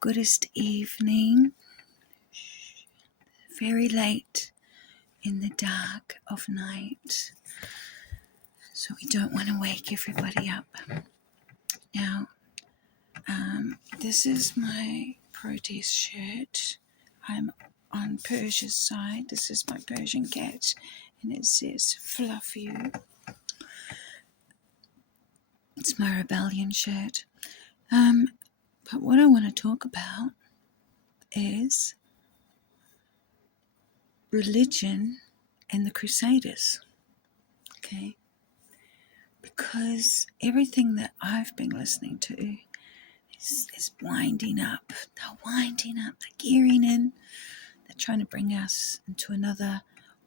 goodest evening, very late in the dark of night, so we don't want to wake everybody up. Now, this is my protest shirt. I'm on Persia's side. This is my Persian cat, and it says "Fluff You." It's my rebellion shirt. But what I want to talk about is religion and the Crusaders, okay? Because everything that I've been listening to is winding up. They're winding up, they're gearing in. They're trying to bring us into another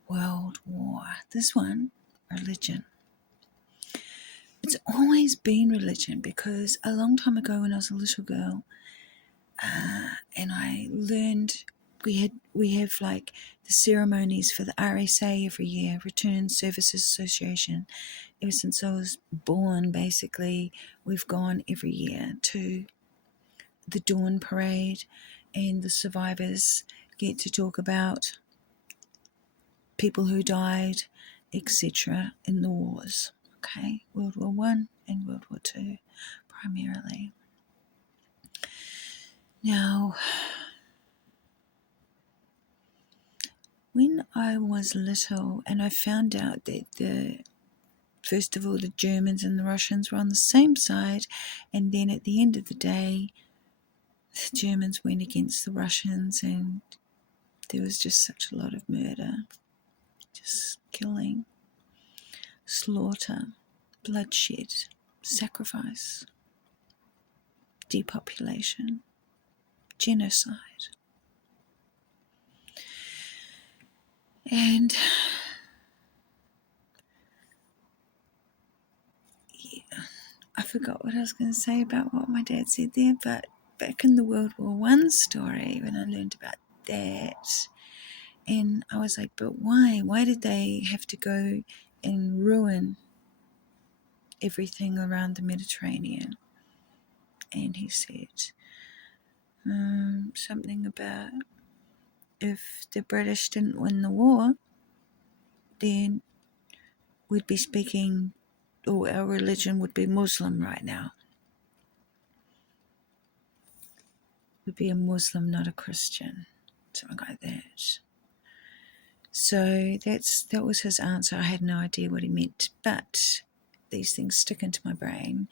world war. This one, religion. It's always been religion, because a long time ago when I was a little girl, and I learned we have like the ceremonies for the RSA every year, Return Services Association. Ever since I was born, basically, we've gone every year to the Dawn Parade, and the survivors get to talk about people who died, etc., in the wars. Okay, World War I and World War II primarily. Now, when I was little and I found out that first of all, the Germans and the Russians were on the same side, and then at the end of the day, the Germans went against the Russians, and there was just such a lot of murder, just killing, slaughter, bloodshed, sacrifice, depopulation, genocide. And I forgot what I was going to say about what my dad said there, but back in the World War I story, when I learned about that, and I was like, but why? Why did they have to go and ruin everything around the Mediterranean? And he said something about if the British didn't win the war, then we'd be speaking, or our religion would be Muslim right now. We'd be a Muslim, not a Christian, something like that. So that was his answer. I had no idea what he meant, but these things stick into my brain.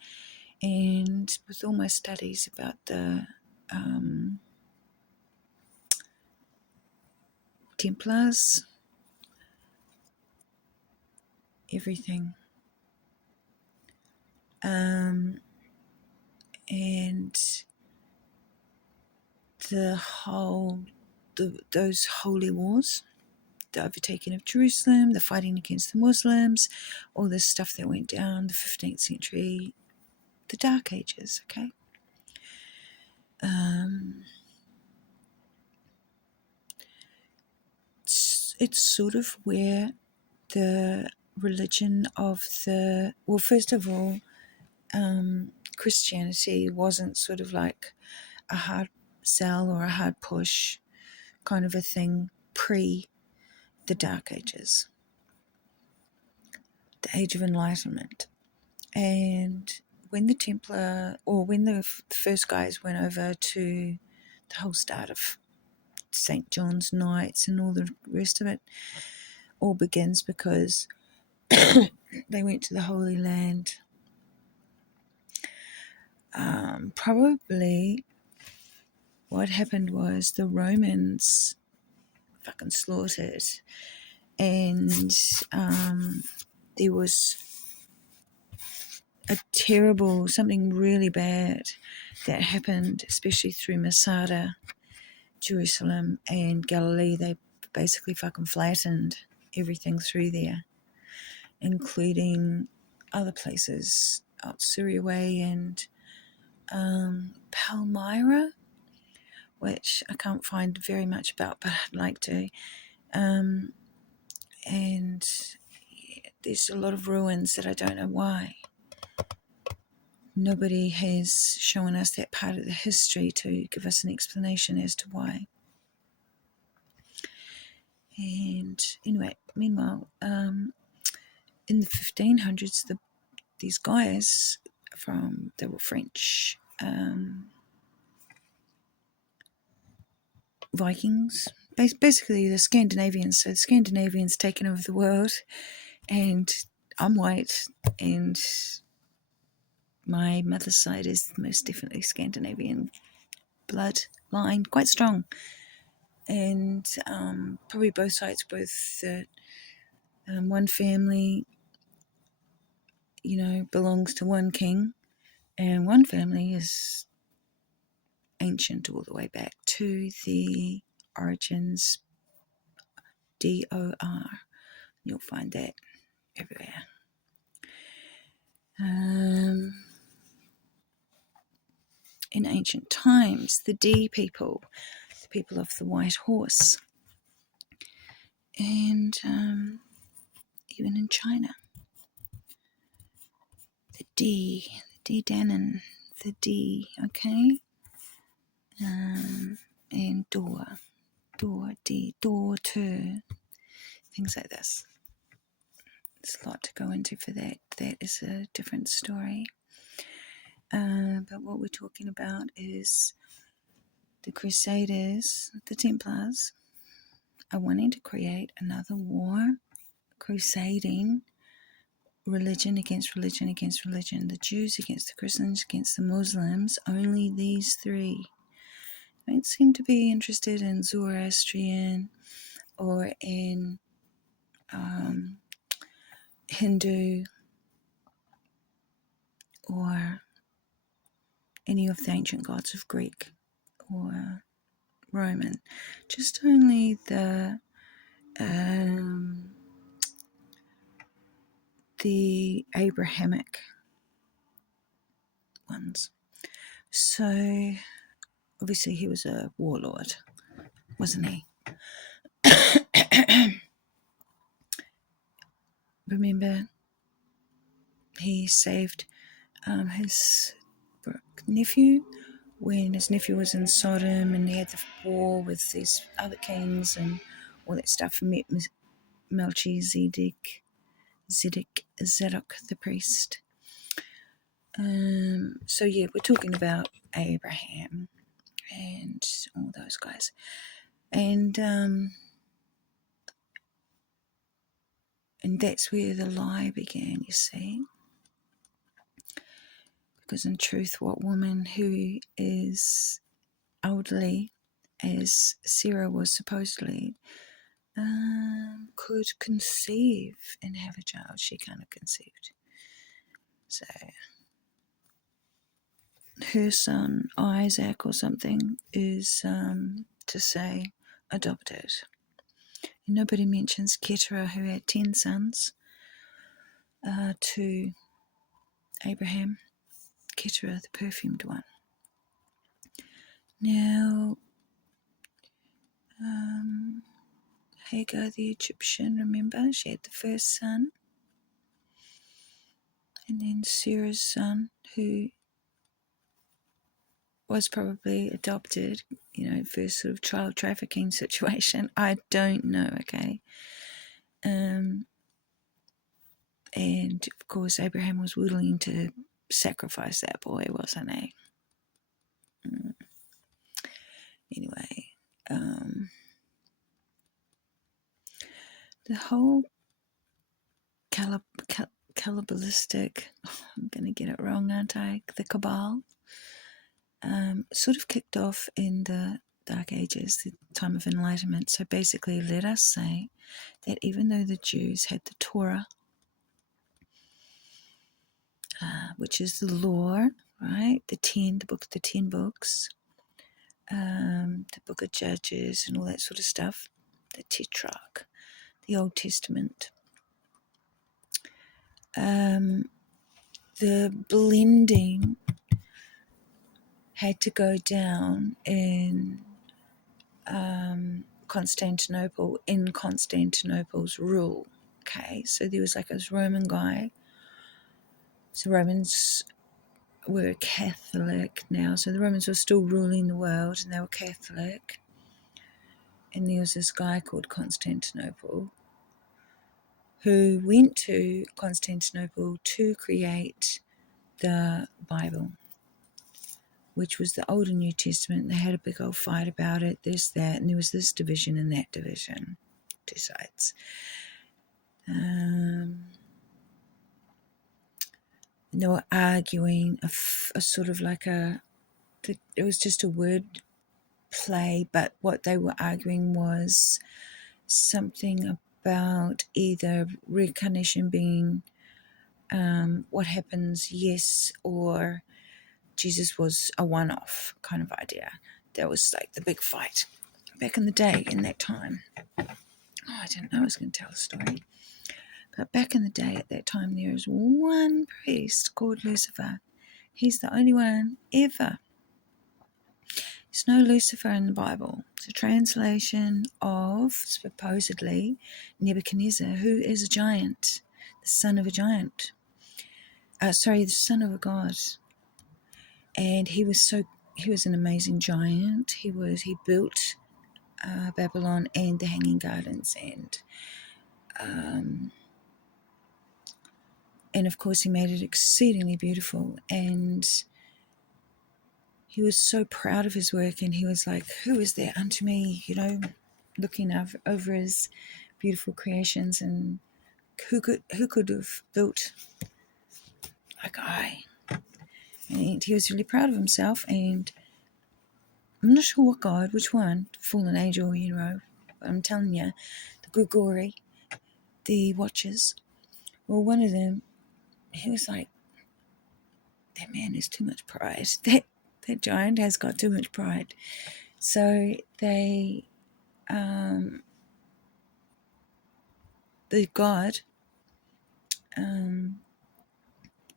And with all my studies about the Templars, everything, and those holy wars, the overtaking of Jerusalem, the fighting against the Muslims, all this stuff that went down the 15th century, the Dark Ages, okay? It's sort of where the religion of first of all, Christianity wasn't sort of like a hard sell or a hard push kind of a thing pre the Dark Ages, the Age of Enlightenment. And when the first guys went over to the whole start of St. John's Knights and all the rest of it, all begins because they went to the Holy Land. Probably what happened was the Romans fucking slaughtered, and there was something really bad that happened, especially through Masada, Jerusalem, and Galilee. They basically fucking flattened everything through there, including other places out Syria Way and Palmyra, which I can't find very much about, but I'd like to. And there's a lot of ruins that I don't know why. nobody has shown us that part of the history to give us an explanation as to why. And anyway, meanwhile, in the 1500s, these guys they were French Vikings, basically the Scandinavians. So the Scandinavians taken over the world, and I'm white, and my mother's side is most definitely Scandinavian blood line, quite strong. And probably both sides, one family, belongs to one king, and one family is ancient all the way back to the origins, DOR. You'll find that everywhere. In ancient times, the D people, the people of the white horse, and even in China, the D Danan, the D, okay, and door, D, door, to, things like this. There's a lot to go into for that. That is a different story. But what we're talking about is the Crusaders, the Templars, are wanting to create another war, crusading religion against religion against religion, the Jews against the Christians against the Muslims, only these three. Don't seem to be interested in Zoroastrian or in Hindu or any of the ancient gods of Greek or Roman, just only the Abrahamic ones. So obviously he was a warlord, wasn't he? Remember, he saved his nephew when his nephew was in Sodom, and he had the war with these other kings and all that stuff. Met Melchizedek, Zadok the priest. So yeah, we're talking about Abraham and all those guys, and that's where the lie began, you see. Because in truth, what woman who is elderly, as Sarah was supposedly, could conceive and have a child? She kind of conceived. So her son Isaac or something is to say adopted. And nobody mentions Keturah, who had 10 sons to Abraham. Keturah, the perfumed one. Now, Hagar the Egyptian, remember, she had the first son, and then Sarah's son, who was probably adopted, first sort of child trafficking situation. I don't know, okay. And of course, Abraham was willing to sacrifice that boy, wasn't he? Anyway, the whole Kabbalistic, I'm going to get it wrong, aren't I? The Cabal sort of kicked off in the Dark Ages, the time of Enlightenment. So basically, let us say that even though the Jews had the Torah, which is the law, right? The 10 books, the book of Judges and all that sort of stuff, the Tetrarch, the Old Testament. The blending had to go down in Constantinople, in Constantinople's rule. Okay, so there was like this Roman guy. So Romans were Catholic now. So the Romans were still ruling the world and they were Catholic. And there was this guy called Constantinople who went to Constantinople to create the Bible, which was the Old and New Testament. They had a big old fight about it, this, that, and there was this division and that division, two sides. They were arguing a sort of like it was just a word play, but what they were arguing was something about either reincarnation being what happens, yes, or Jesus was a one-off kind of idea. That was like the big fight back in the day, in that time. I didn't know I was going to tell a story. But back in the day, at that time, there was one priest called Lucifer. He's the only one ever. There's no Lucifer in the Bible. It's a translation of, supposedly, Nebuchadnezzar, who is a giant, the son of a giant. The son of a god. And he was an amazing giant. He built Babylon and the Hanging Gardens, and of course he made it exceedingly beautiful. And he was so proud of his work, and he was like, who is there unto me, looking over his beautiful creations, and who could have built like I. And he was really proud of himself, and I'm not sure what god, which one, fallen angel, but I'm telling you, the Grigori, the Watchers, well, one of them, he was like, that man has too much pride. That giant has got too much pride. So they, the god,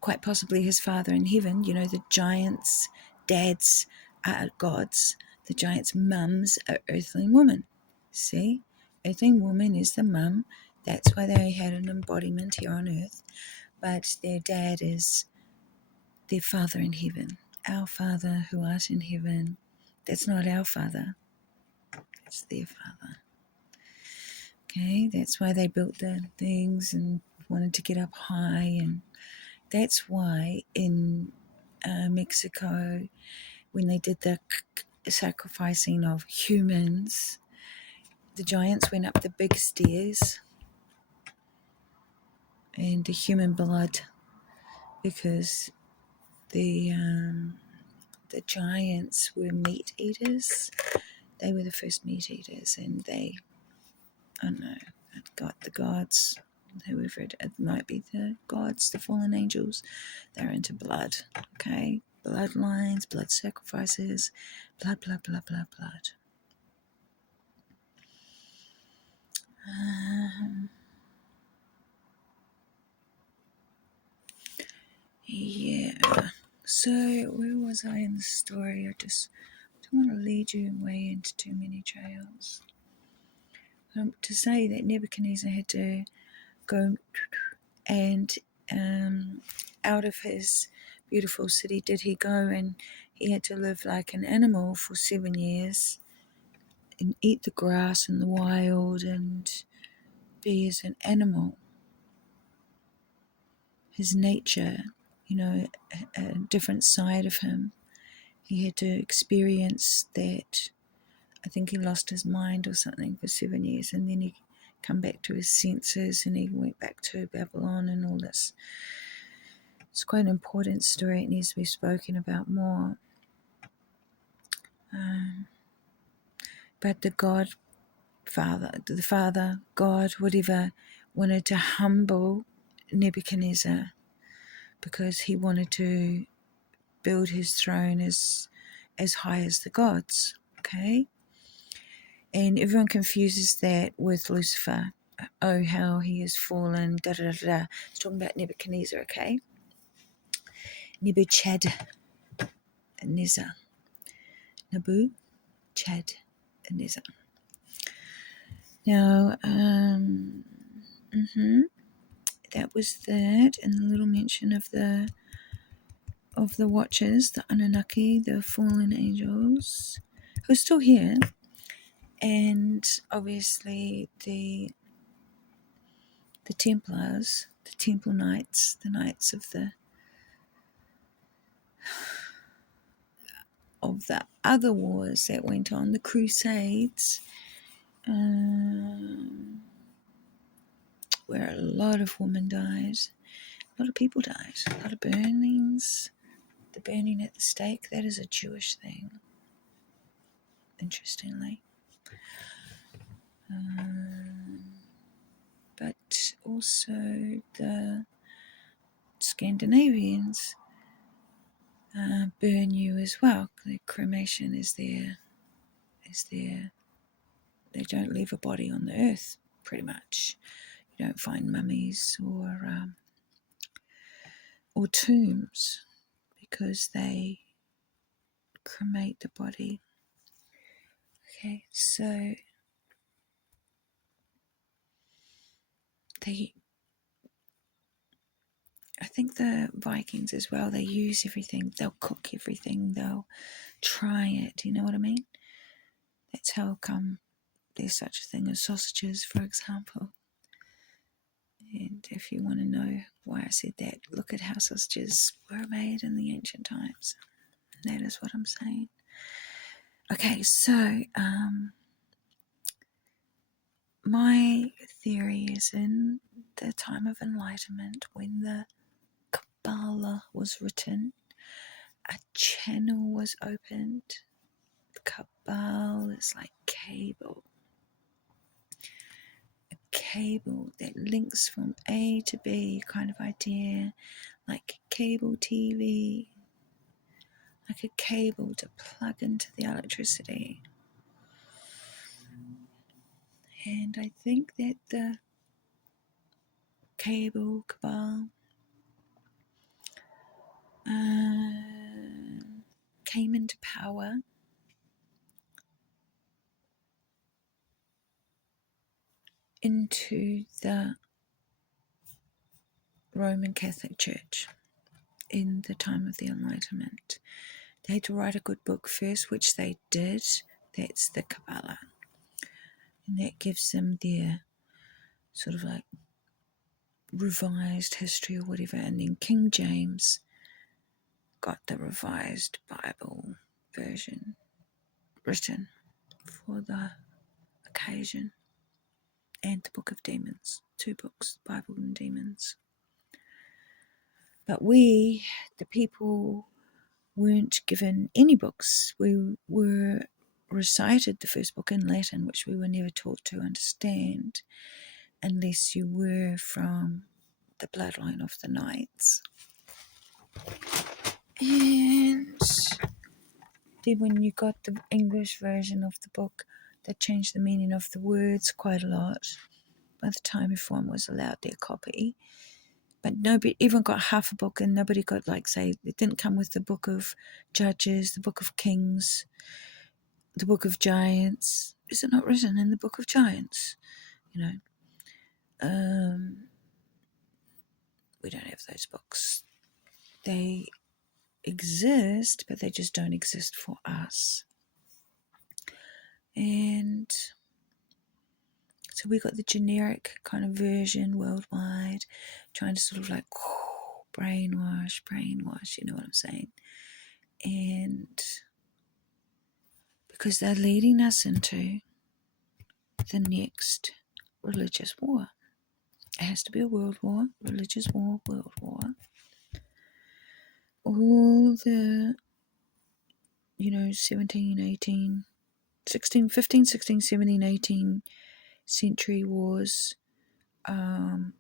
quite possibly his father in heaven, the giants' dads are gods, the giants' mums are earthling women. See? Earthling woman is the mum. That's why they had an embodiment here on earth. But their dad is their father in heaven. Our Father who art in heaven. That's not our Father. That's their Father. Okay, that's why they built the things and wanted to get up high. And that's why in Mexico, when they did the sacrificing of humans, the giants went up the big stairs and the human blood, because the giants were meat eaters. They were the first meat eaters, and they, I don't know, got the gods, whoever it might be, the gods, the fallen angels, they're into blood, okay? Bloodlines, blood sacrifices, blood. Yeah. So where was I in the story? I just don't want to lead you away into too many trails. To say that Nebuchadnezzar had to go and out of his beautiful city did he go, and he had to live like an animal for 7 years and eat the grass in the wild and be as an animal. His nature, a different side of him. He had to experience that. I think he lost his mind or something for 7 years, and then he come back to his senses, and he went back to Babylon and all this. It's quite an important story. It needs to be spoken about more. But the Father, God, whatever, wanted to humble Nebuchadnezzar because he wanted to build his throne as high as the gods, okay? And everyone confuses that with Lucifer. Oh, how he has fallen, da-da-da-da. It's talking about Nebuchadnezzar, okay? Nebuchadnezzar. Nebuchadnezzar. Now, that was that, and a little mention of the of the Watchers, the Anunnaki, the fallen angels, who's still here, and obviously the Templars, the Temple Knights, the Knights of the other wars that went on, the Crusades, where a lot of women died, a lot of people died, a lot of burnings. The burning at the stake, that is a Jewish thing, interestingly. But also the Scandinavians burn you as well. The cremation is there. They don't leave a body on the earth, pretty much. You don't find mummies or tombs because they cremate the body. Okay, so I think the Vikings as well, they use everything. They'll cook everything. They'll try it. You know what I mean? That's how come there's such a thing as sausages, for example. And if you want to know why I said that, look at how sausages were made in the ancient times. That is what I'm saying. Okay, so my theory is in the time of enlightenment, when the Kabbalah was written, a channel was opened. Kabbalah is like cable. A cable that links from A to B kind of idea, like cable TV, like a cable to plug into the electricity. And I think that the cable cabal came into power into the Roman Catholic Church in the time of the Enlightenment. They had to write a good book first, which they did. That's the Kabbalah. And that gives them their sort of like revised history or whatever. And then King James got the revised Bible version written for the occasion. And the Book of Demons. 2 books, Bible and Demons. But we, the people, weren't given any books. We were recited the first book in Latin, which we were never taught to understand unless you were from the bloodline of the Knights. And then when you got the English version of the book, they changed the meaning of the words quite a lot. By the time everyone was allowed their copy, but nobody even got half a book, and nobody got, like, say, it didn't come with the Book of Judges, the Book of Kings, the Book of Giants. Is it not written in the Book of Giants? You know, we don't have those books. They exist, but they just don't exist for us. And so we got the generic kind of version worldwide, trying to sort of like brainwash, you know what I'm saying? And because they're leading us into the next religious war. It has to be a world war, religious war, world war. All the, 17, 18, 16, 15, 16, 17, 18 century wars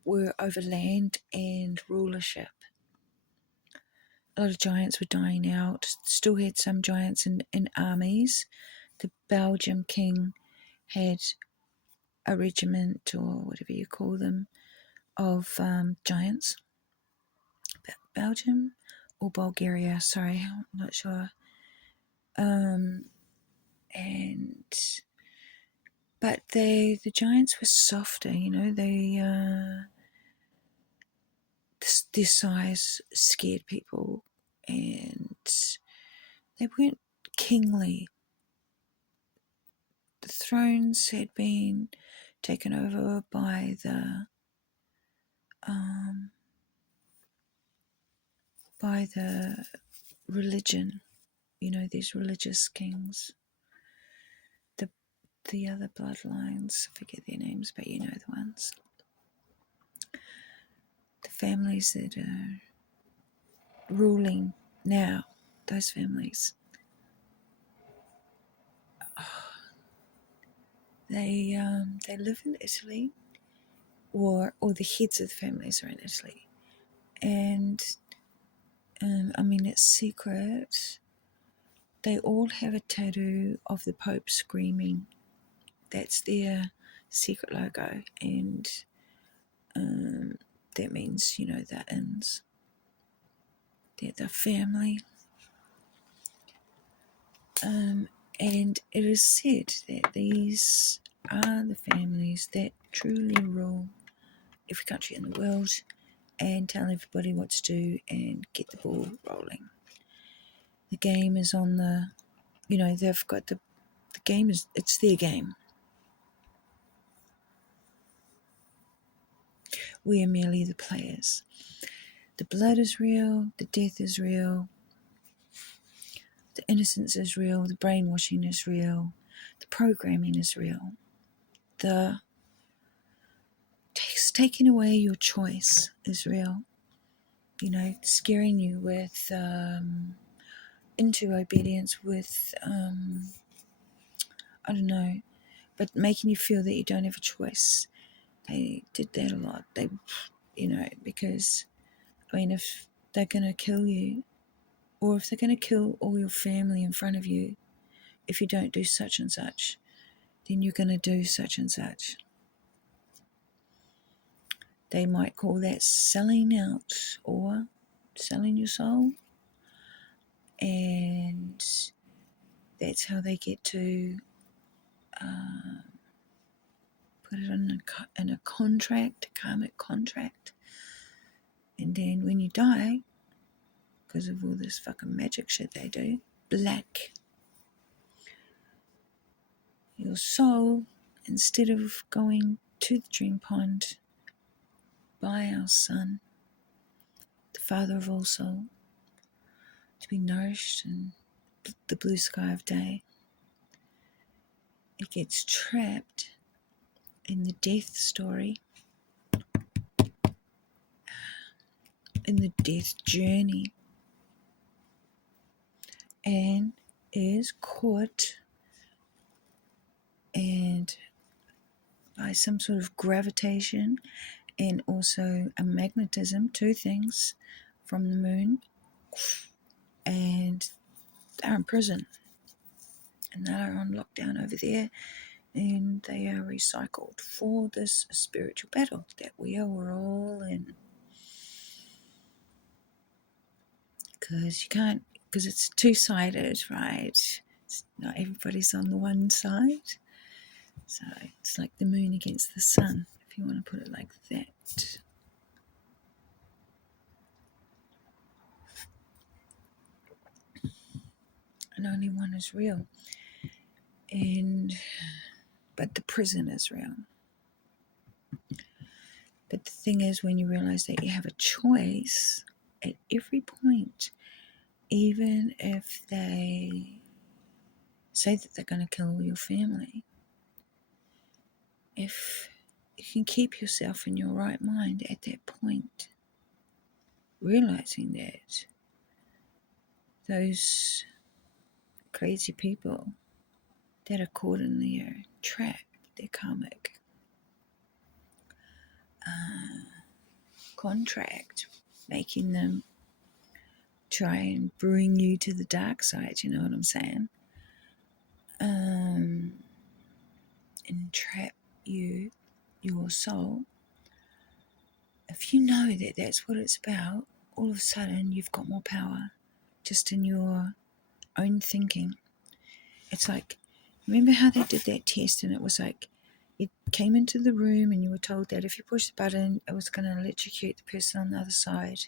were over land and rulership. A lot of giants were dying out. Still had some giants in armies. The Belgian king had a regiment, or whatever you call them, of giants. Belgium or Bulgaria, sorry, I'm not sure. But the giants were softer, their size scared people and they weren't kingly. The thrones had been taken over by the religion. These religious kings. The other bloodlines, I forget their names, but you know the ones. The families that are ruling now, those families, they live in Italy, or the heads of the families are in Italy, and it's secret. They all have a tattoo of the Pope screaming. That's their secret logo, and that means they're ins. They're the family. And it is said that these are the families that truly rule every country in the world and tell everybody what to do and get the ball rolling. The game is on they've got the game it's their game. We are merely the players. The blood is real, the death is real, the innocence is real, the brainwashing is real, the programming is real. The taking away your choice is real. Scaring you with into obedience with I don't know, but making you feel that you don't have a choice. They did that a lot. They, because if they're gonna kill you, or if they're gonna kill all your family in front of you, if you don't do such and such, then you're gonna do such and such. They might call that selling out or selling your soul, and that's how they get to put it in a contract, a karmic contract. And then when you die, because of all this fucking magic shit they do, black, your soul, instead of going to the dream pond by our sun, the father of all soul, to be nourished in the blue sky of day, it gets trapped in the death story, in the death journey, and is caught and by some sort of gravitation and also a magnetism, two things from the moon, and they're in prison and they're on lockdown over there, and they are recycled for this spiritual battle that we're all in. Because it's two-sided, right? Not everybody's on the one side. So it's like the moon against the sun, if you want to put it like that. And only one is real. But the prison is real. But the thing is, when you realize that you have a choice at every point, even if they say that they're going to kill all your family, if you can keep yourself in your right mind at that point, realizing that those crazy people that are caught in their trap, their karmic contract, making them try and bring you to the dark side, you know what I'm saying? Entrap you, your soul. If you know that that's what it's about, all of a sudden you've got more power just in your own thinking. It's like, remember how they did that test and it was like, you came into the room and you were told that if you push the button, it was going to electrocute the person on the other side.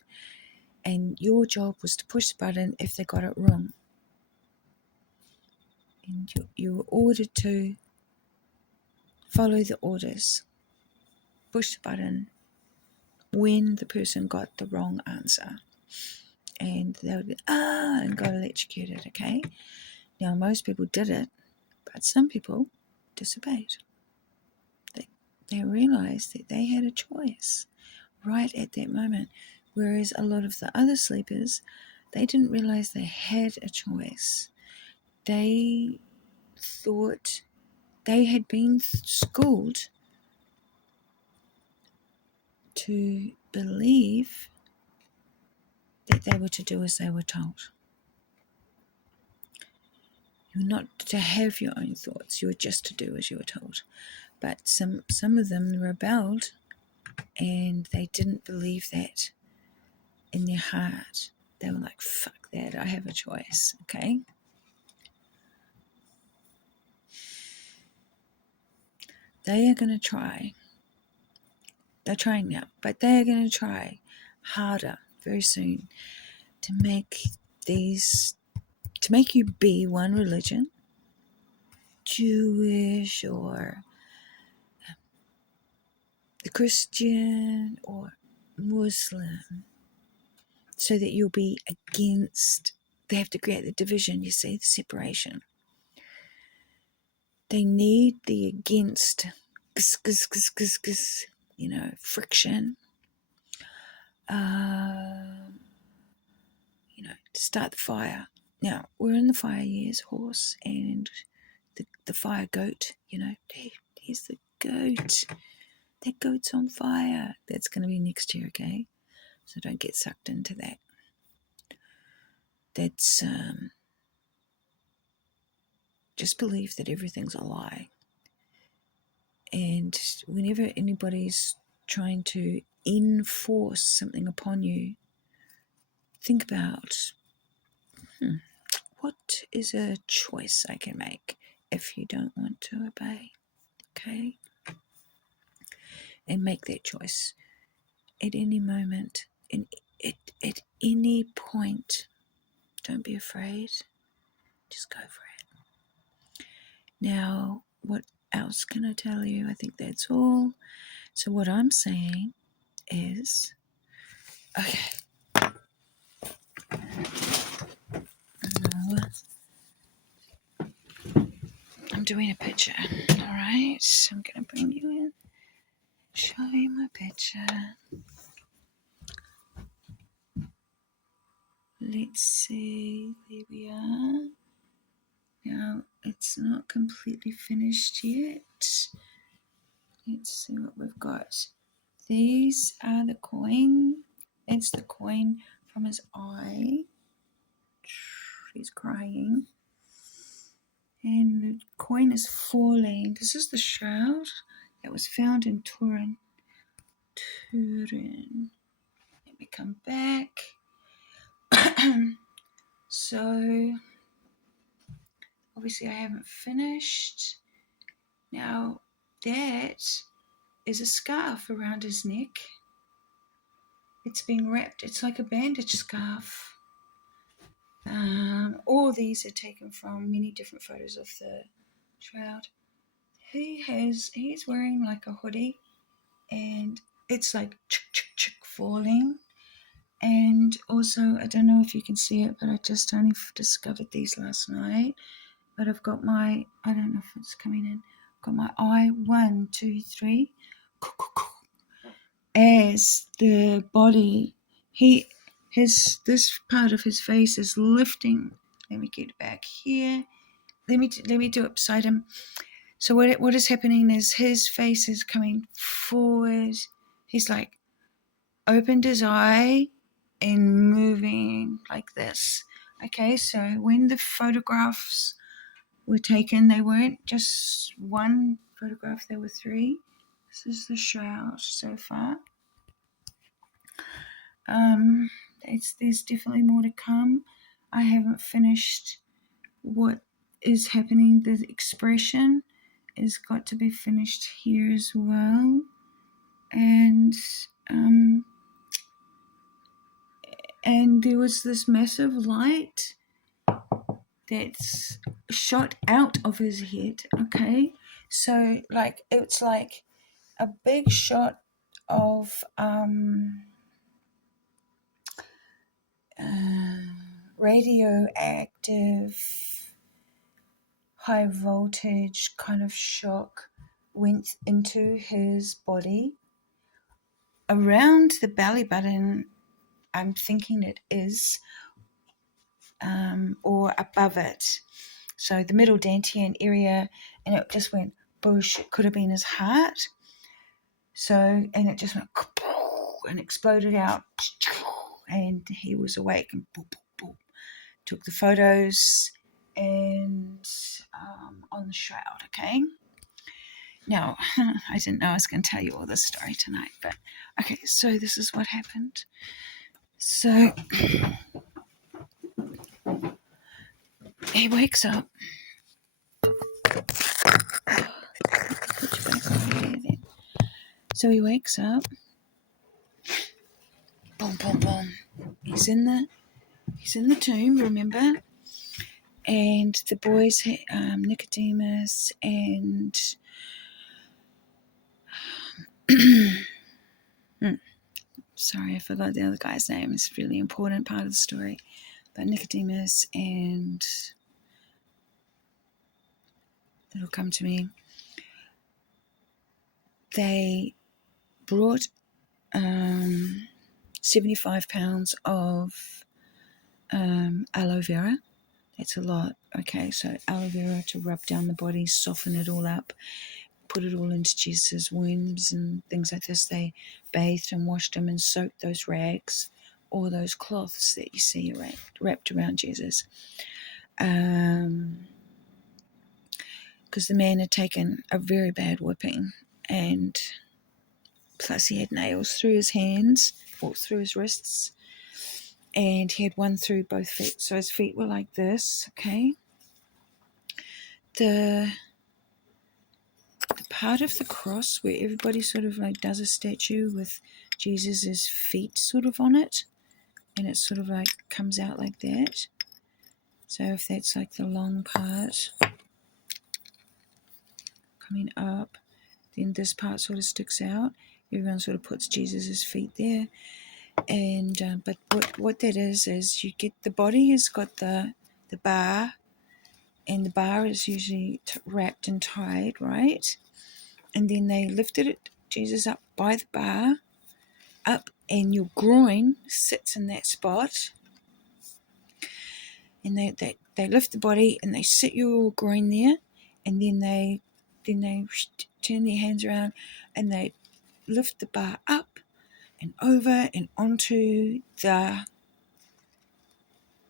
and your job was to push the button if they got it wrong. And you were ordered to follow the orders, push the button when the person got the wrong answer. And they would be, and got electrocuted, okay? Now, most people did it, but some people disobeyed. They realized that they had a choice right at that moment. Whereas a lot of the other sleepers, they didn't realize they had a choice. They thought they had been schooled to believe that they were to do as they were told. You're not to have your own thoughts, you were just to do as you were told. But some of them rebelled, and they didn't believe that in their heart. They were like, fuck that, I have a choice, okay? They are going to try. They're trying now, but they are going to try harder very soon to make you be one religion, Jewish or the Christian or Muslim, so that you'll be against. They have to create the division, you see, the separation. They need the against, friction, to start the fire. Now, we're in the fire years, horse, and the fire goat, here's the goat. That goat's on fire. That's going to be next year, okay? So don't get sucked into that. That's, just believe that everything's a lie. And whenever anybody's trying to enforce something upon you, think about, what is a choice I can make if you don't want to obey, okay? And make that choice at any moment, at any point. Don't be afraid. Just go for it. Now, what else can I tell you? I think that's all. So what I'm saying is, okay. I'm doing a picture. All right. I'm going to bring you in. Show you my picture. Let's see. There we are. Now, it's not completely finished yet. Let's see what we've got. These are the coin. It's the coin from his eye. He's crying. And the coin is falling. This is the shroud that was found in Turin. Let me come back. So, obviously I haven't finished. Now, that is a scarf around his neck. It's been wrapped. It's like a bandage scarf. All these are taken from many different photos of the shroud. He's wearing like a hoodie, and it's like falling. And also, I don't know if you can see it, but I just only discovered these last night. But I've got I don't know if it's coming in. I've got my eye 1, 2, 3. As the body, this part of his face is lifting. Let me get back here. Let me do it beside him. So what is happening is his face is coming forward. He's like opened his eye and moving like this. Okay, so when the photographs were taken, they weren't just one photograph, there were 3. This is the shroud so far. There's definitely more to come. I haven't finished what is happening. The expression has got to be finished here as well. And and there was this massive light that's shot out of his head, okay? So, like, it's like a big shot of radioactive, high voltage kind of shock went into his body. Around the belly button, I'm thinking it is, or above it. So the middle dantian area, and it just went boosh. It could have been his heart. So, and it just went and exploded out, and he was awake and boop, boop, boop. Took the photos and on the shroud, okay? Now, I didn't know I was going to tell you all this story tonight, but okay, so this is what happened. So he wakes up. So he wakes up. Boom, boom, boom. He's in the tomb, remember? And the boys, Nicodemus and sorry, I forgot the other guy's name. It's a really important part of the story. But Nicodemus and it'll come to me. They brought 75 pounds of aloe vera. That's a lot. Okay, so aloe vera to rub down the body, soften it all up, put it all into Jesus' wounds and things like this. They bathed and washed him and soaked those rags, all those cloths that you see wrapped around Jesus. Because the man had taken a very bad whipping, and plus he had nails through his hands, or through his wrists, and he had one through both feet. So his feet were like this, okay? The part of the cross where everybody sort of like does a statue with Jesus's feet sort of on it, and it sort of like comes out like that. So if that's like the long part coming up, then this part sort of sticks out. Everyone sort of puts Jesus's feet there, and but what that is you get the body has got the bar, and the bar is usually wrapped and tied, right? And then they lifted it, Jesus, up by the bar, up, and your groin sits in that spot. And they lift the body and they sit your groin there, and then they turn their hands around and they lift the bar up and over and onto the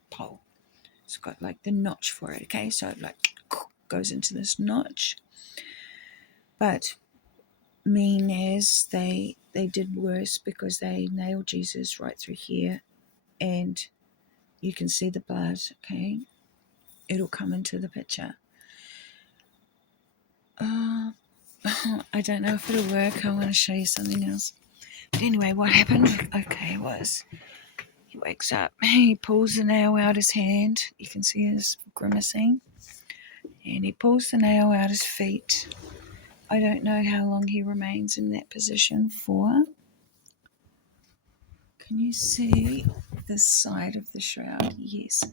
pole. It's got like the notch for it, okay? So it like goes into this notch. But mean as they did worse, because they nailed Jesus right through here, and you can see the blood, okay? It'll come into the picture. I don't know if it'll work. I want to show you something else. But anyway, what happened, okay, was he wakes up, he pulls the nail out his hand. You can see his grimacing. And he pulls the nail out his feet. I don't know how long he remains in that position for. Can you see the side of the shroud? Yes.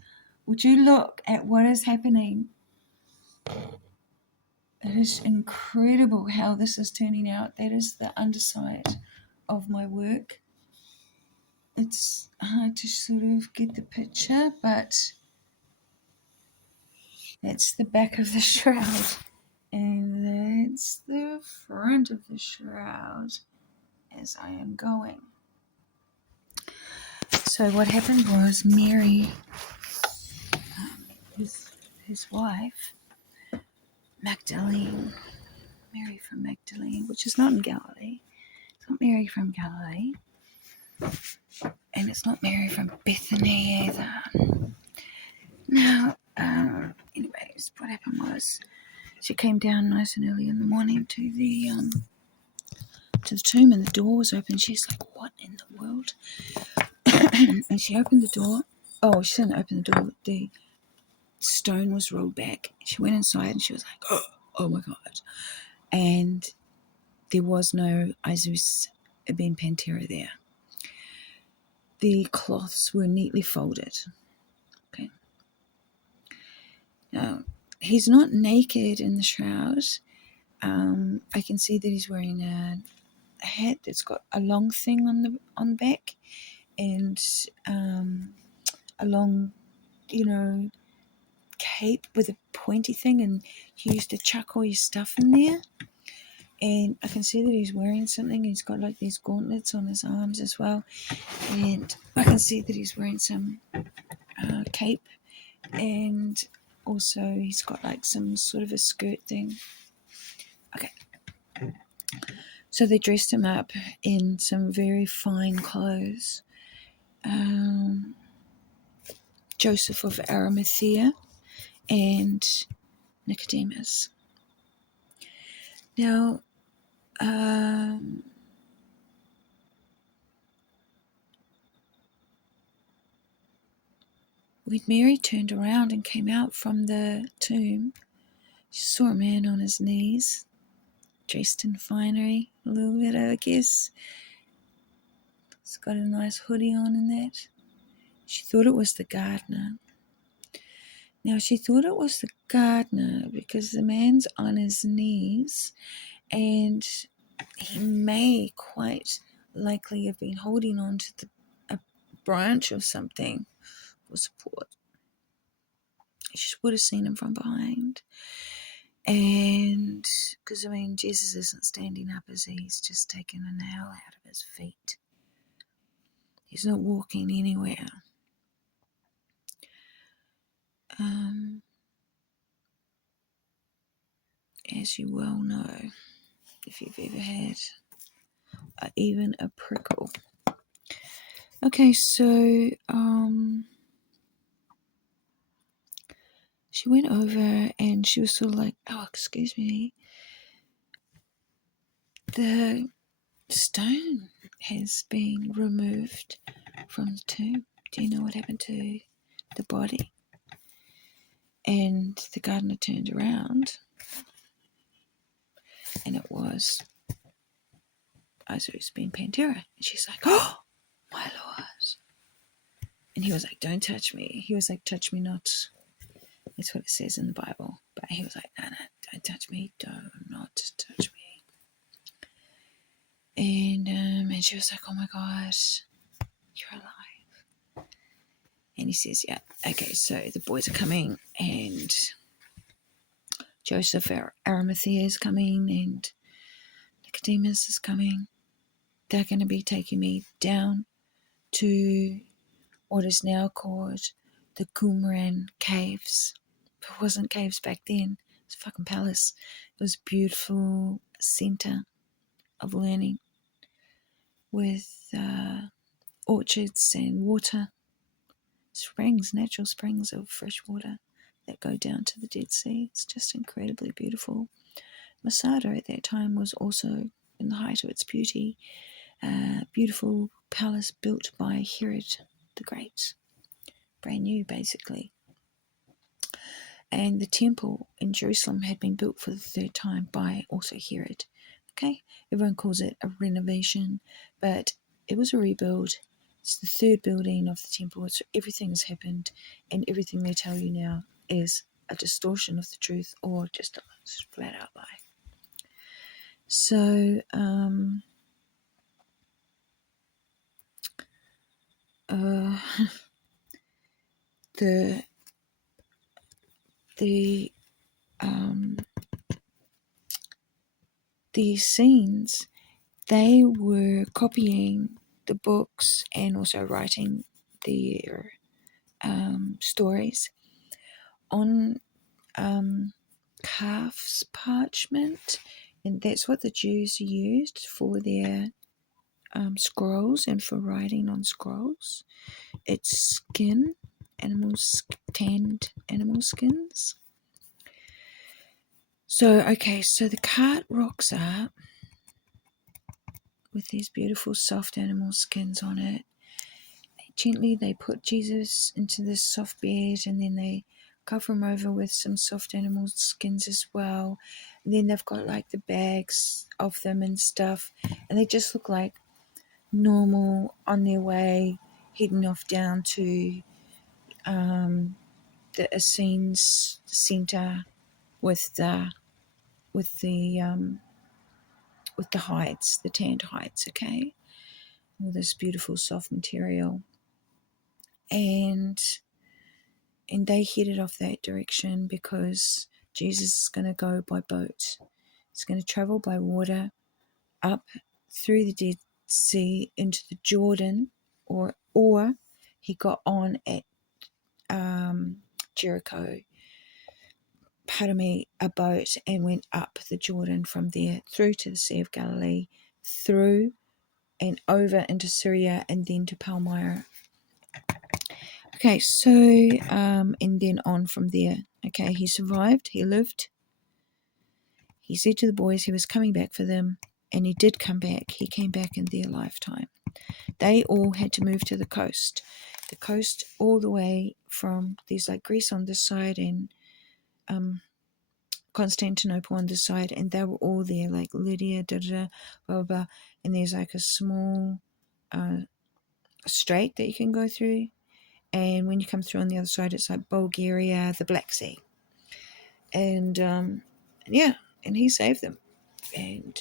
Would you look at what is happening? It is incredible how this is turning out. That is the underside of my work. It's hard to sort of get the picture, but that's the back of the shroud. And that's the front of the shroud as I am going. So what happened was Mary, his wife, Magdalene, Mary from Magdalene, which is not in Galilee. It's not Mary from Galilee. And it's not Mary from Bethany either. Now, anyways, what happened was she came down nice and early in the morning to the tomb, and the door was open. She's like, what in the world? And she opened the door. Oh, she didn't open the door. The stone was rolled back. She went inside and she was like, oh my God. And there was no Isis ibn Pantera there. The cloths were neatly folded. Okay. Now, he's not naked in the shroud. I can see that he's wearing a hat that's got a long thing on the back, and a long, cape with a pointy thing, and he used to chuck all his stuff in there. And I can see that he's wearing something. He's got like these gauntlets on his arms as well, and I can see that he's wearing some cape, and also he's got like some sort of a skirt thing. Okay. So they dressed him up in some very fine clothes. Joseph of Arimathea and Nicodemus. Now, when Mary turned around and came out from the tomb, she saw a man on his knees, dressed in finery, a little bit, I guess. He's got a nice hoodie on and that. She thought it was the gardener. Now, she thought it was the gardener because the man's on his knees and he may quite likely have been holding on to a branch of something for support. She would have seen him from behind. And because, Jesus isn't standing up, is he? He's just taken a nail out of his feet. He's not walking anywhere. As you well know, if you've ever had even a prickle. Okay, so she went over and she was sort of like, oh, excuse me, the stone has been removed from the tomb. Do you know what happened to the body? And the gardener turned around and it was Isis ibn Pantera. And she's like, oh, my lord. And he was like, don't touch me. He was like, touch me not. That's what it says in the Bible. But he was like, no, don't touch me. Do not touch me. And she was like, oh my gosh, you're alive. And he says, yeah, okay, so the boys are coming and Joseph Arimathea is coming and Nicodemus is coming. They're going to be taking me down to what is now called the Qumran Caves. It wasn't caves back then. It was a fucking palace. It was a beautiful center of learning with orchards and water, springs, natural springs of fresh water that go down to the Dead Sea. It's just incredibly beautiful. Masada at that time was also in the height of its beauty. Beautiful palace built by Herod the Great. Brand new, basically. And the temple in Jerusalem had been built for the third time by also Herod. Okay, everyone calls it a renovation, but it was a rebuild. It's the third building of the temple. So everything has happened, and everything they tell you now is a distortion of the truth or just a flat out lie. So, these scenes, they were copying the books and also writing their stories on calf's parchment, and that's what the Jews used for their scrolls and for writing on scrolls. It's skin, tanned animal skins. So, okay, so the cart rocks up with these beautiful soft animal skins on it. They gently they put Jesus into this soft bed, and then they cover him over with some soft animal skins as well. And then they've got like the bags of them and stuff, and they just look like normal on their way heading off down to the Essenes Centre with the hides, the tanned hides, okay, all this beautiful soft material, and they headed off that direction because Jesus is going to go by boat. He's going to travel by water up through the Dead Sea into the Jordan, or he got on at Jericho, a boat, and went up the Jordan from there through to the Sea of Galilee, through and over into Syria, and then to Palmyra. Okay, so and then on from there. Okay, he survived, he lived. He said to the boys he was coming back for them, and he did come back. He came back in their lifetime. They all had to move to the coast all the way from, there's like Greece on this side and Constantinople on this side, and they were all there, like Lydia, blah, blah, blah, and there's like a small strait that you can go through, and when you come through on the other side, it's like Bulgaria, the Black Sea, and yeah, and he saved them, and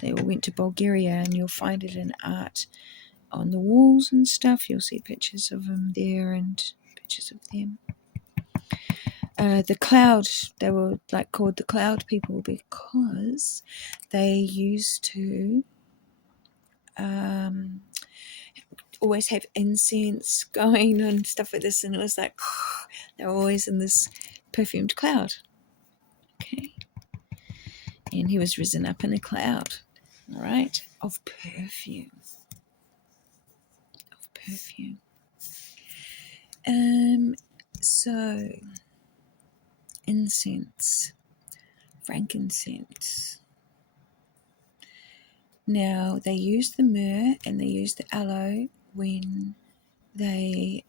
they all went to Bulgaria, and you'll find it in art on the walls and stuff. You'll see pictures of them there and pictures of them. The cloud, they were like called the cloud people because they used to always have incense going and stuff like this, and it was like they were always in this perfumed cloud. Okay, and he was risen up in a cloud, all right, of perfume. So incense, frankincense. Now they use the myrrh and they use the aloe when they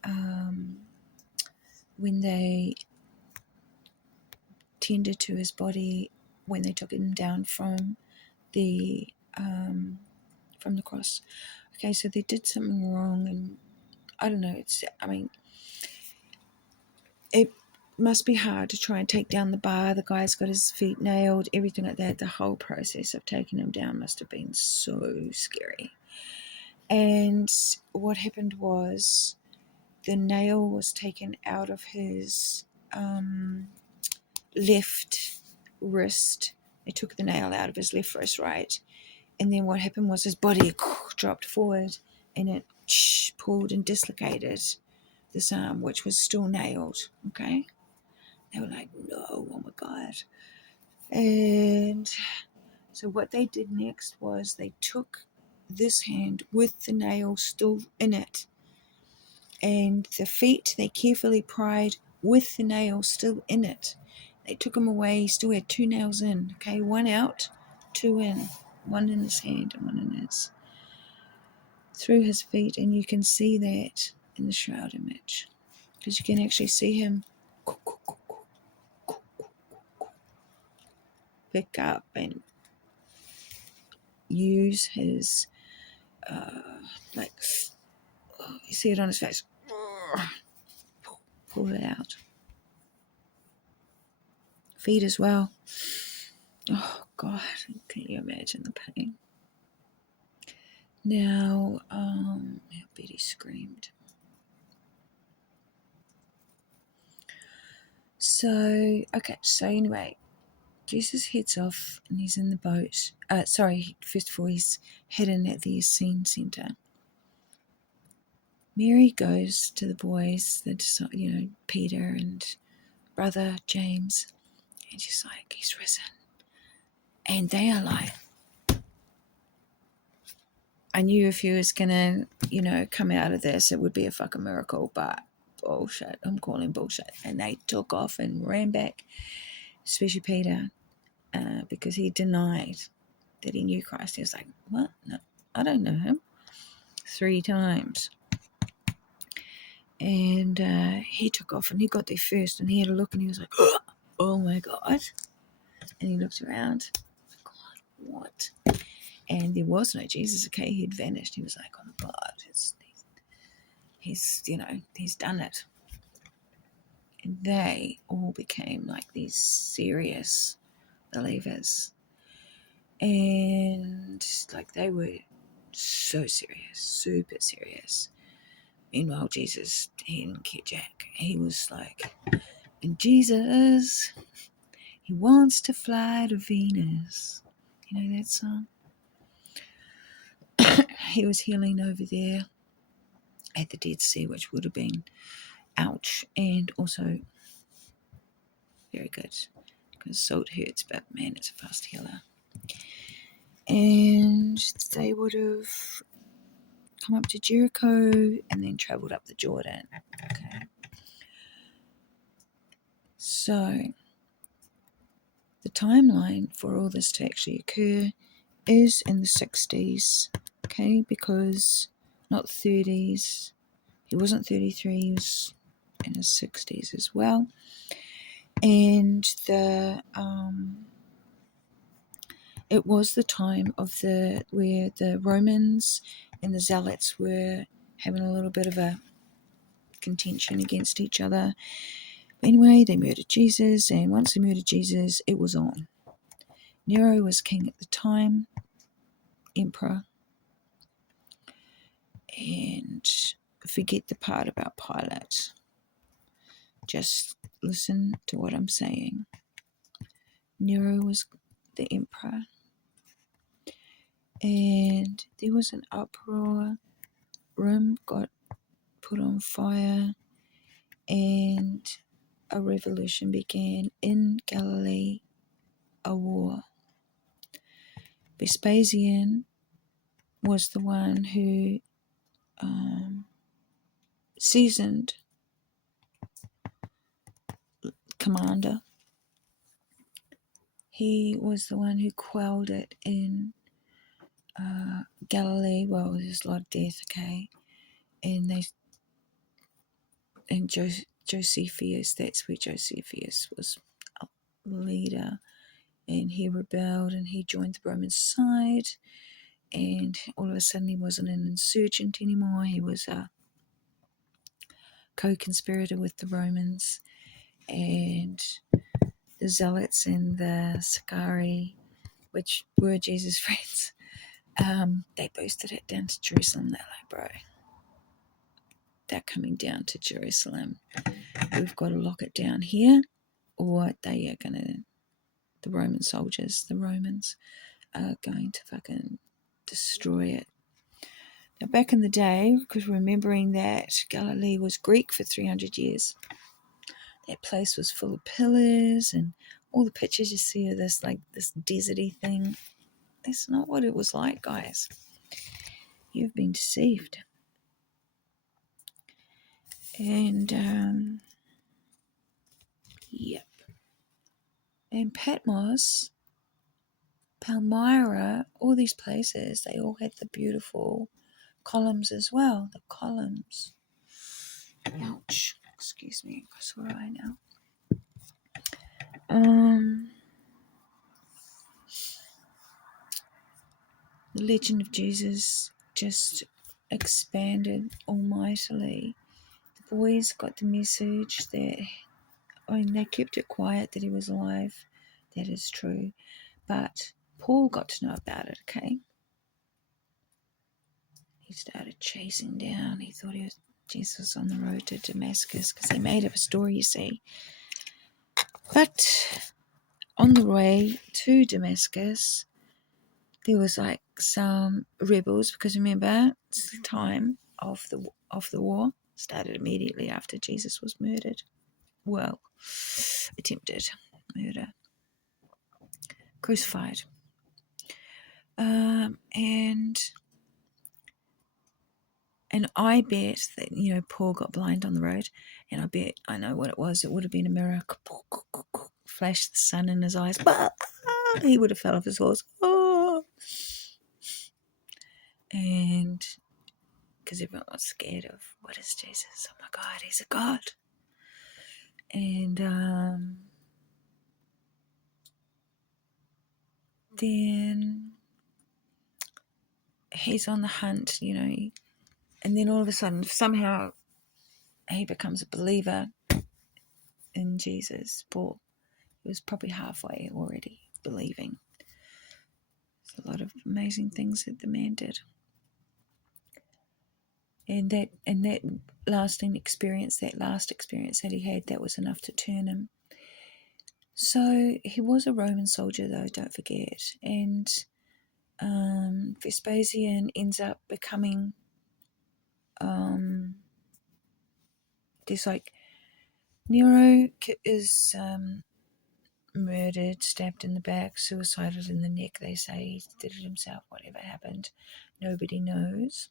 tended to his body, when they took him down from the cross. Okay, so they did something wrong, and I don't know. It must be hard to try and take down the bar. The guy's got his feet nailed, everything like that. The whole process of taking him down must have been so scary. And what happened was the nail was taken out of his left wrist. They took the nail out of his left wrist, right? And then what happened was his body dropped forward, and it pulled and dislocated this arm, which was still nailed. Okay, they were like, no, oh my God. And so what they did next was they took this hand with the nail still in it, and the feet they carefully pried with the nail still in it. They took him away. He still had 2 nails in. Okay, 1 out, 2 in. 1 in his hand and 1 in his, through his feet, and you can see that in the shroud image, because you can actually see him pick up and use his you see it on his face, pull it out. Feet as well. Oh God, can you imagine the pain? Now Betty screamed. So anyway, Jesus heads off and he's in the boat. First of all, he's hidden at the Essene Centre. Mary goes to the boys, Peter and brother James, and she's like, he's risen. And they are like, I knew if he was going to, come out of this, it would be a fucking miracle, but bullshit. I'm calling bullshit. And they took off and ran back, especially Peter, because he denied that he knew Christ. He was like, what? No, I don't know him. 3 times. And he took off and he got there first, and he had a look and he was like, oh my God. And he looked around. God, what? And there was no Jesus, okay? He'd vanished. He was like, oh my God, he's done it. And they all became like these serious believers. And like they were so serious, super serious. Meanwhile, Jesus, he didn't care jack. He was like, and Jesus, he wants to fly to Venus. You know that song? He was healing over there at the Dead Sea, which would have been ouch, and also very good because salt hurts, but man, it's a fast healer. And they would have come up to Jericho and then travelled up the Jordan. Okay. So the timeline for all this to actually occur is in the 60s, okay, because not 30s. He wasn't 33, he was in his 60s as well. And it was the time of where the Romans and the Zealots were having a little bit of a contention against each other. Anyway, they murdered Jesus, and once they murdered Jesus, it was on. Nero was king at the time, emperor, and forget the part about Pilate. Just listen to what I'm saying. Nero was the emperor, and there was an uproar. Rome got put on fire, and a revolution began in Galilee, a war. Vespasian was the one who seasoned commander. He was the one who quelled it in Galilee. Well, there's a lot of death, okay, and Josephus, that's where Josephus was a leader, and he rebelled and he joined the Roman side, and all of a sudden he wasn't an insurgent anymore. He was a co-conspirator with the Romans, and the Zealots and the Sicarii, which were Jesus' friends, they boosted it down to Jerusalem. They're like, bro, they're coming down to Jerusalem. We've got to lock it down here, or they are going to, the Roman soldiers, the Romans, are going to fucking destroy it. Now, back in the day, because remembering that Galilee was Greek for 300 years, that place was full of pillars, and all the pictures you see of this, like this deserty thing, that's not what it was like, guys. You've been deceived. And, yep. And Patmos, Palmyra, all these places, they all had the beautiful columns as well. The columns. Ouch. Excuse me. I swear I know. The legend of Jesus just expanded almightily. The boys got the message that, they kept it quiet that he was alive. That is true. But Paul got to know about it, okay? He started chasing down. He thought he was Jesus on the road to Damascus because they made up a story, you see. But on the way to Damascus, there was like some rebels, because remember, it's the time of the war. Started immediately after Jesus was murdered. Well, attempted murder. Crucified. And I bet that, Paul got blind on the road, and I bet I know what it was. It would have been a mirror. Flashed the sun in his eyes. He would have fell off his horse. And because everyone was scared of, what is Jesus? Oh my God, he's a God. And then he's on the hunt, and then all of a sudden, somehow, he becomes a believer in Jesus. Paul, he was probably halfway already believing. There's a lot of amazing things that the man did. And that last experience that he had, that was enough to turn him. So he was a Roman soldier, though, don't forget. And Vespasian ends up becoming, there's like, Nero is murdered, stabbed in the back, suicided in the neck. They say he did it himself. Whatever happened, nobody knows.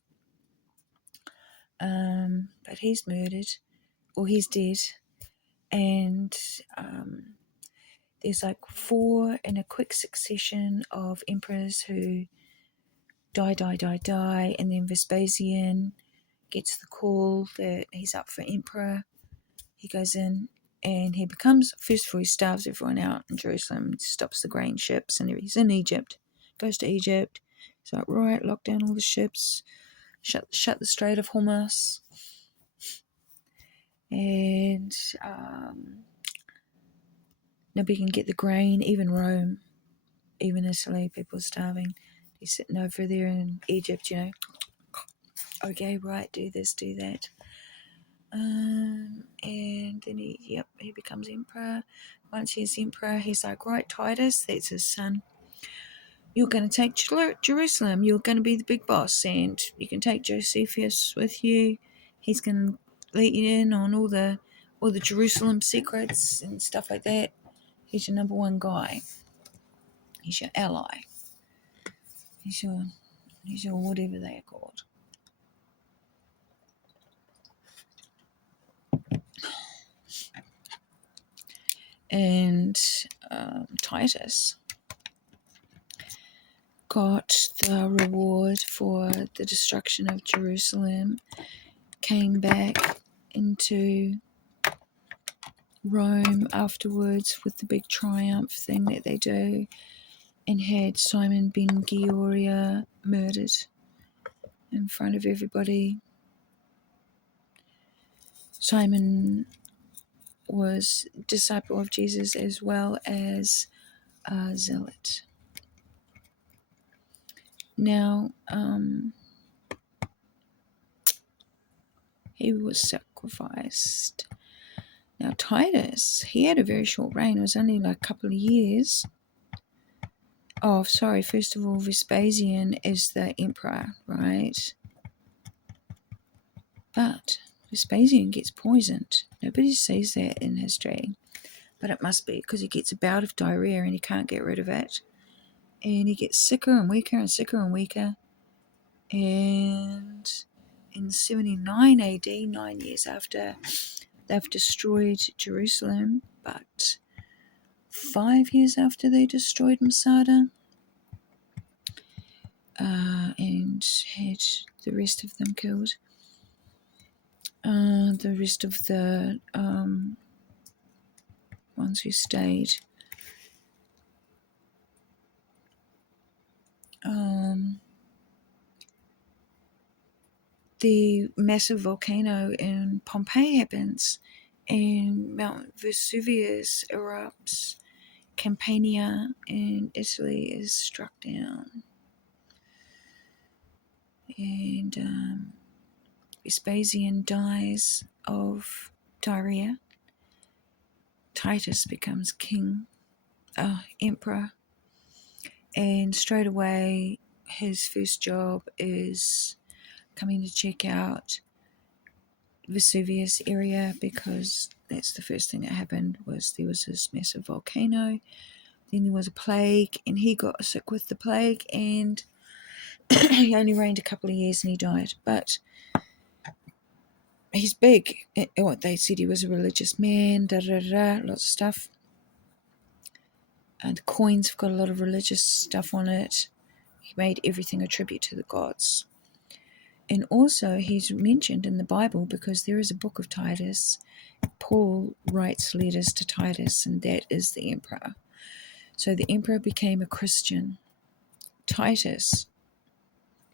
But he's murdered, or he's dead. And there's like 4 in a quick succession of emperors who die, and then Vespasian gets the call that he's up for emperor. He goes in and he becomes, first of all, he starves everyone out in Jerusalem, stops the grain ships, and he's in Egypt, goes to Egypt. He's like, right, lock down all the ships, shut the Strait of Hormuz, and nobody can get the grain, even Rome, even Italy, people are starving. He's sitting over there in Egypt, okay, right, do this, do that. And then he becomes emperor. Once he's emperor, he's like, right, Titus, that's his son, you're going to take Jerusalem, you're going to be the big boss, and you can take Josephus with you. He's going to let you in on all the Jerusalem secrets and stuff like that. He's your number one guy. He's your ally. He's your whatever they are called. And Titus got the reward for the destruction of Jerusalem, came back into Rome afterwards with the big triumph thing that they do, and had Simon ben Giora murdered in front of everybody. Simon was a disciple of Jesus as well as a zealot. Now, he was sacrificed. Now, Titus, he had a very short reign. It was only like a couple of years. Oh, sorry. First of all, Vespasian is the emperor, right? But Vespasian gets poisoned. Nobody sees that in history. But it must be, because he gets a bout of diarrhea and he can't get rid of it. And he gets sicker and weaker and sicker and weaker. And in 79 AD, 9 years after they've destroyed Jerusalem, but 5 years after they destroyed Masada, and had the rest of them killed, the rest of the ones who stayed, the massive volcano in Pompeii happens, and Mount Vesuvius erupts. Campania in Italy is struck down, and Vespasian dies of diarrhea. Titus becomes emperor, and straight away his first job is coming to check out Vesuvius area, because that's the first thing that happened. There was this massive volcano, then there was a plague, and he got sick with the plague, and he only reigned a couple of years and he died. But he's big. What they said, he was a religious man, lots of stuff. And the coins have got a lot of religious stuff on it. He made everything a tribute to the gods. And also he's mentioned in the Bible because there is a book of Titus. Paul writes letters to Titus, and that is the emperor. So the emperor became a Christian. Titus,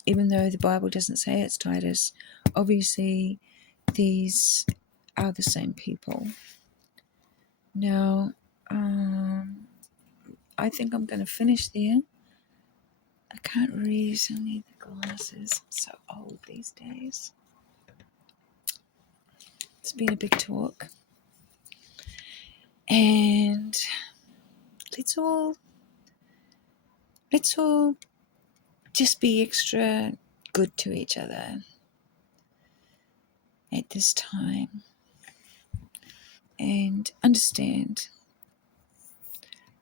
even though the Bible doesn't say it's Titus, obviously these are the same people. Now, I think I'm going to finish there. I can't read, so I need the glasses. I'm so old these days. It's been a big talk. And let's all just be extra good to each other at this time, and understand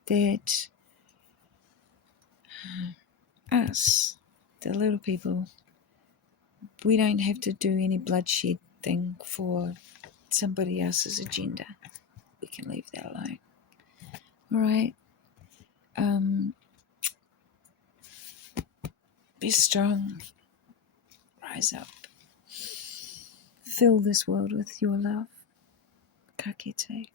that us, the little people, we don't have to do any bloodshed thing for somebody else's agenda. We can leave that alone. All right. Be strong. Rise up. Fill this world with your love. Ka kite.